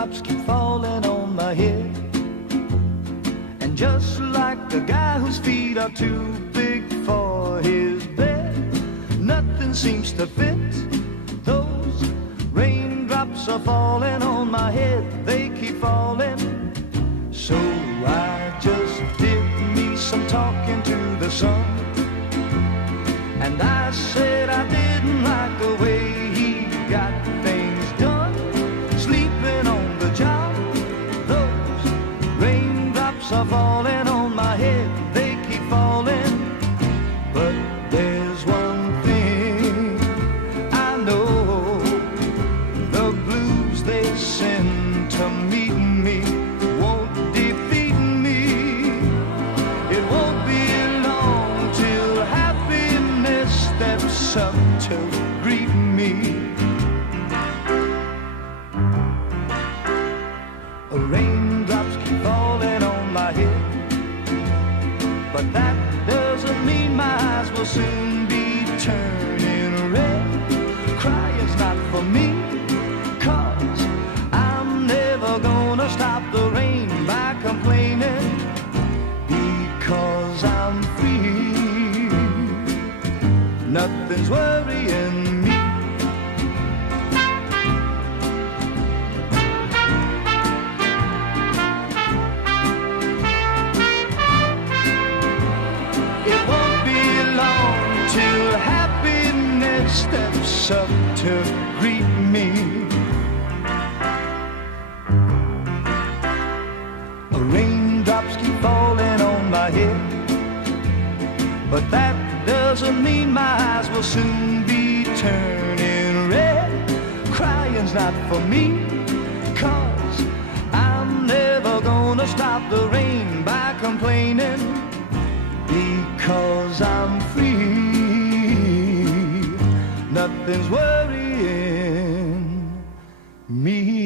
raindrops keep falling on my head. And just like the guy whose feet are too big for his bed, nothing seems to fit. Those raindrops are falling on my head, they keep falling. So I just did me some talking to the sun, and I said I didn't like the way he got things done, sleeping on the job. Those raindrops are falling on my head, they keep falling. But there's one thing I know, the blues they send to meet me won't defeat me. It won't be long till happiness steps up to greet me. Raindrops keep falling on my head, but that doesn't mean my eyes will soon be turning red. Crying's not for me, 'cause I'm never gonna stop the rain by complaining, because I'm free. Nothing's worrying me. It won't be long till happiness steps up to greet me. Raindrops keep falling on my head, but that doesn't mean my eyes will soon be turning red. Crying's not for me, 'cause I'm never gonna stop the rain by complaining, because I'm free. Nothing's worrying me.